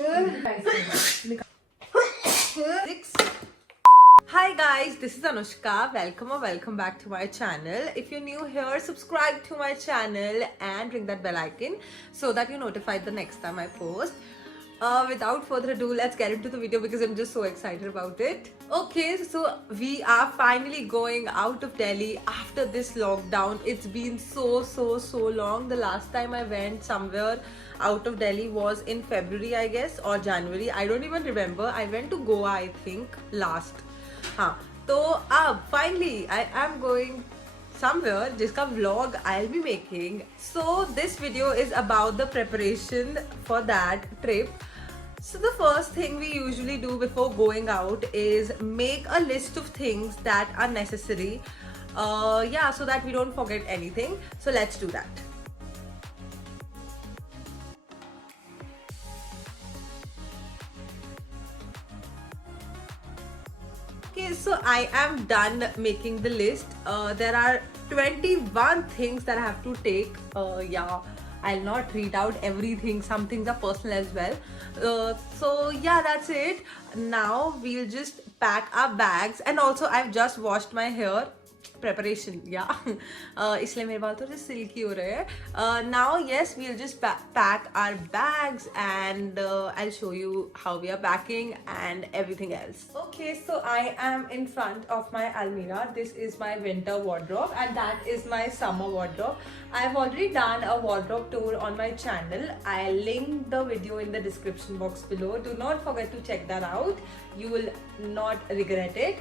Hi guys, this is Anushka. Welcome or welcome back to my channel. If you're new here, subscribe to my channel and ring that bell icon so that you're notified the next time I post. Without further ado, let's get into the video because I'm just so excited about it. Okay, so we are finally going out of Delhi after this lockdown. It's been so long. The last time I went somewhere out of Delhi was in February, I guess, or January. I don't even remember. I went to Goa, I think, last. हाँ तो अब finally I am going somewhere जिसका vlog I'll be making. So this video is about the preparation for that trip. So the first thing we usually do before going out is make a list of things that are necessary, so that we don't forget anything. So let's do that. Okay, so I am done making the list. There are 21 things that I have to take. I'll not read out everything. Some things are personal as well. So yeah, that's it. Now we'll just pack our bags. And also I've just washed my hair. Preparation, yeah. इसलिए मेरे बाल थोड़े silky हो रहे हैं. Now yes, we'll just pack our bags and I'll show you how we are packing and everything else. Okay, so I am in front of my almirah. This is my winter wardrobe and that is my summer wardrobe. I've already done a wardrobe tour on my channel. I'll link the video in the description box below. Do not forget to check that out. You will not regret it.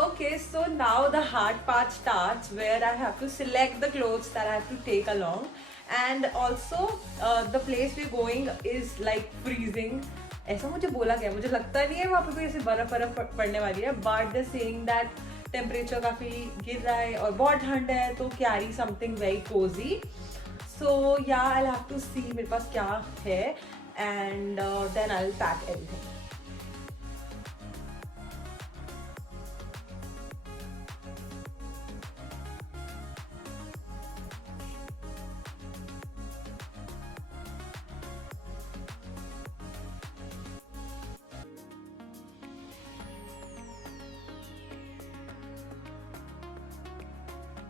Okay, so now the hard part starts where I have to select the clothes that I have to take along, and also the place we're going is like freezing. ऐसा मुझे बोला गया, मुझे लगता नहीं है वहाँ पे कोई ऐसे बर्फ पड़ने वाली है, but they're saying that temperature काफी गिर रहा है और बहुत ठंड है, तो carry something very cozy. So yeah, I'll have to see मेरे पास क्या है, and then I'll pack everything.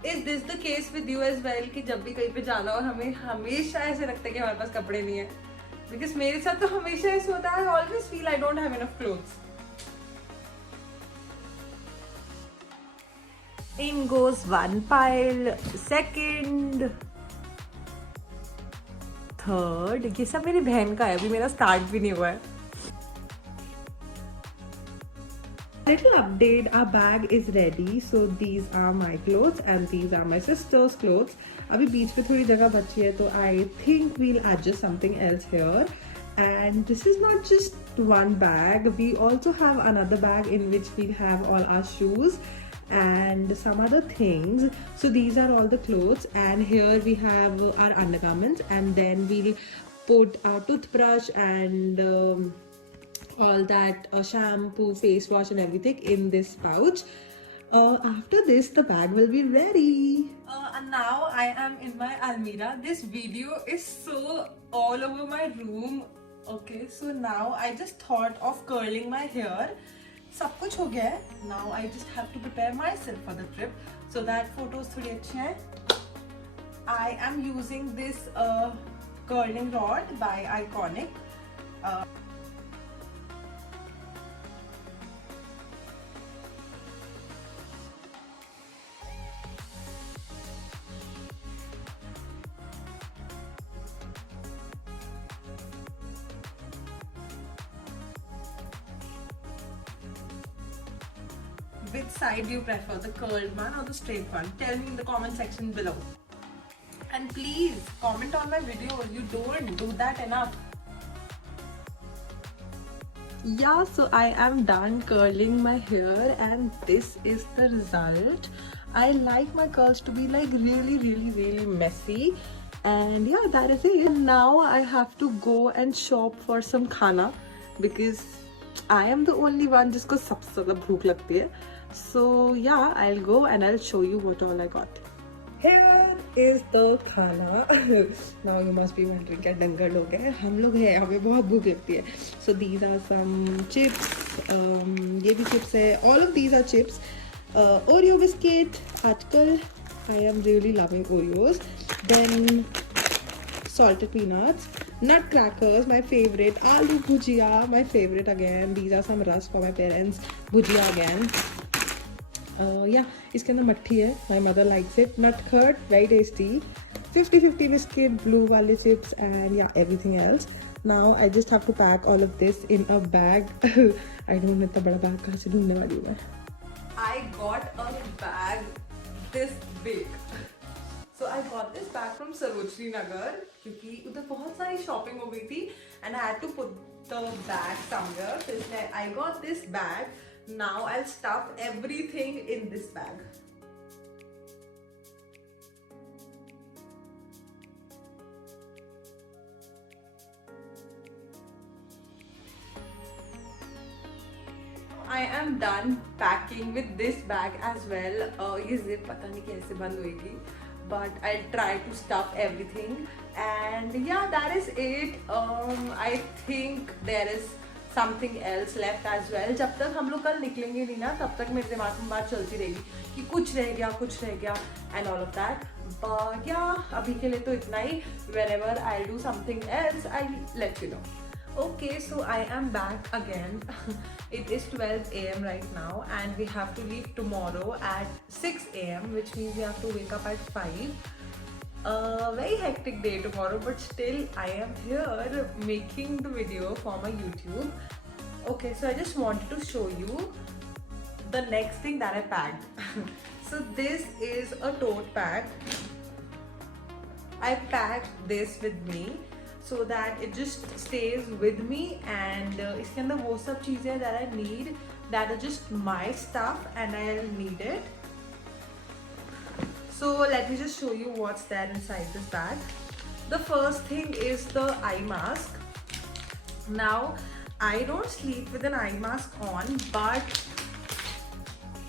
Is this the case with you as well कि जब भी कहीं पे जाना और हमें हमेशा ऐसे लगता है कि हमारे पास कपड़े नहीं है? Because मेरे साथ तो हमेशा ऐसे होता है. I always feel I don't have enough clothes. In goes one pile, second, third. ये सब मेरी बहन का है, अभी मेरा start भी नहीं हुआ है. Little update, our bag is ready. So these are my clothes and these are my sister's clothes. अभी बीच पे थोड़ी जगह बची है, तो I think we'll adjust something else here. And this is not just one bag. We also have another bag in which we'll have all our shoes and some other things. So these are all the clothes, and here we have our undergarments, and then we'll put our toothbrush and all that shampoo, face wash and everything in this pouch. After this, the bag will be ready. And now I am in my almirah. This video is so all over my room. Okay, so now I just thought of curling my hair. सब कुछ हो गया है. Now I just have to prepare myself for the trip so that photos थोड़ी अच्छी हैं. I am using this curling rod by Iconic. Which side do you prefer, the curled one or the straight one? Tell me in the comment section below. And please comment on my videos. You don't do that enough. Yeah, so I am done curling my hair and this is the result. I like my curls to be like really messy. And yeah, that is it. Now I have to go and shop for some khana because I am the only one जिसको सबसे ज़्यादा भूख लगती है. So yeah, I'll go and I'll show you what all I got. Here is the खाना. Now you must be wondering क्या डंगर लोग हैं. हम लोग हैं, हमें बहुत भूख लगती है. So these are some chips. ये भी chips है. All of these are chips. Oreo biscuit. आजकल I am really loving Oreos. Then salted peanuts. Nut crackers, my favorite. Aloo bhujia, my favorite again. These are some rusk for my parents. Bhujia again. Yeah, इसके अंदर मट्ठी है. My mother likes it. Nut curd, very tasty. 50-50 biscuit, blue वाले chips, and yeah, everything else. Now I just have to pack all of this in a bag. I don't know इतना बड़ा bag कहाँ से ढूंढने वाली हूँ मैं. I got a bag this big. So I got this bag from Sarojini Nagar क्योंकि उधर बहुत सारी shopping हो गई थी and I had to put the bag somewhere. So इसलिए I got this bag. Now I'll stuff everything in this bag. I am done packing with this bag as well. ये zip पता नहीं कैसे बंद होएगी, but I'll try to stuff everything. And yeah, that is it. I think there is something else left as well. जब तक हम लोग कल निकलेंगे नहीं ना, तब तक मेरे दिमाग में बात चलती रहेगी कि कुछ रह गया and all of that. But yeah, अभी के लिए तो इतना ही. Whenever I'll do something else, I'll let you know. Okay, so I am back again. It is 12 a.m. right now and we have to leave tomorrow at 6 a.m. which means we have to wake up at 5. Very hectic day tomorrow, but still I am here making the video for my YouTube. Okay, so I just wanted to show you the next thing that I packed. So this is a tote bag. I packed this with me so that it just stays with me and इसके अंदर वो सब चीज़ें that I need, that are just my stuff and I'll need it. So let me just show you what's there inside this bag. The first thing is the eye mask. Now I don't sleep with an eye mask on, but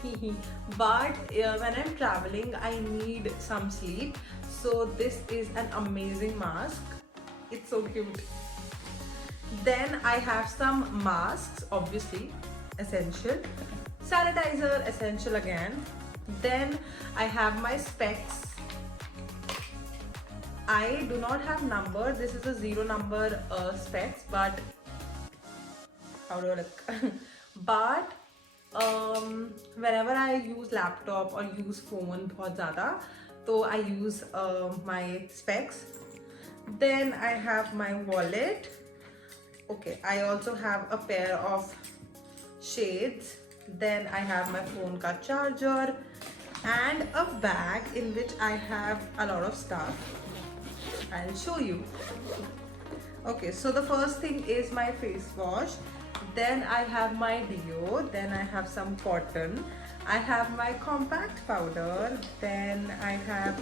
when I'm traveling I need some sleep. So this is an amazing mask. It's so cute. Then I have some masks, obviously essential. Sanitizer, essential again. Then I have my specs. I do not have number. This is a 0 number specs, but how do I look? But whenever I use laptop or use phone बहुत ज़्यादा, so I use my specs. Then I have my wallet. Okay, I also have a pair of shades. Then I have my phone ka charger and a bag in which I have a lot of stuff. I'll show you. Okay, so the first thing is my face wash. Then I have my deo. Then I have some cotton. I have my compact powder. Then I have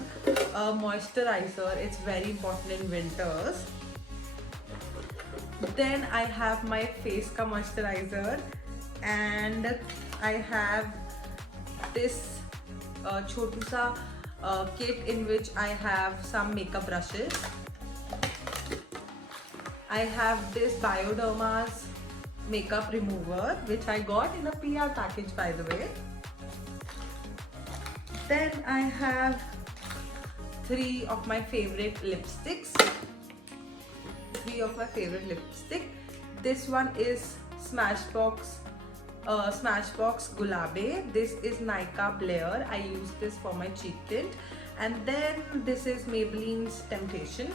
a moisturizer. It's very important in winters. Then I have my face ka moisturizer. And I have this chotu sa kit in which I have some makeup brushes. I have this Bioderma's makeup remover which I got in a PR package, by the way. Then I have 3 of my favorite lipsticks. 3 of my favorite lipstick. This one is Smashbox Gulabe. This is Nykaa Blair. I use this for my cheek tint. And then this is Maybelline's Temptation.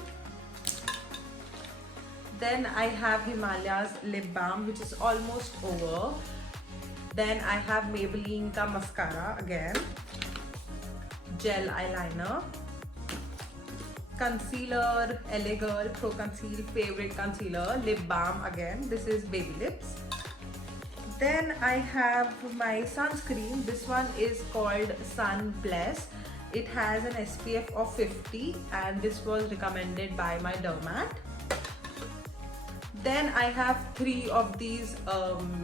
Then I have Himalaya's lip balm, which is almost over. Then I have Maybelline ka mascara again. Gel eyeliner. Concealer, LA Girl Pro Conceal favorite concealer. Lip balm again. This is Baby Lips. Then I have my sunscreen. This one is called Sun Bless. It has an SPF of 50 and this was recommended by my dermat. Then I have 3 of these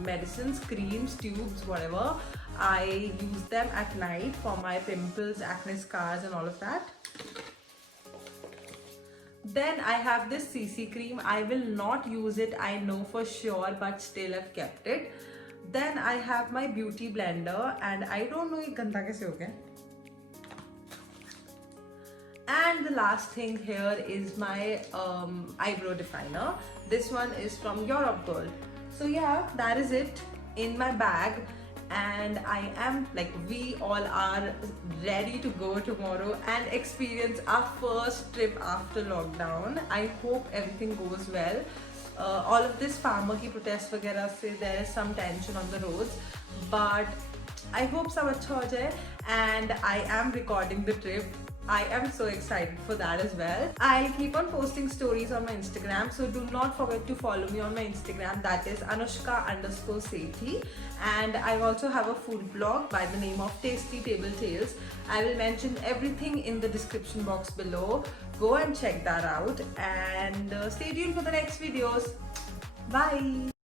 medicines, creams, tubes, whatever. I use them at night for my pimples, acne scars and all of that. Then I have this CC cream. I will not use it, I know for sure, but still I've kept it. Then I have my beauty blender, and I don't know ये गंदा कैसे हो गया. And the last thing here is my eyebrow definer. This one is from Europe Gold. So yeah, that is it in my bag. And I am like, we all are ready to go tomorrow and experience our first trip after lockdown. I hope everything goes well. All of this farmer ki protest वगैरह से there is some tension on the roads, but I hope सब अच्छा हो जाए. And I am recording the trip. I am so excited for that as well. I'll keep on posting stories on my Instagram, so do not forget to follow me on my Instagram, that is Anushka_Sethi. And I also have a food blog by the name of Tasty Table Tales. I will mention everything in the description box below. Go and check that out, and stay tuned for the next videos. Bye.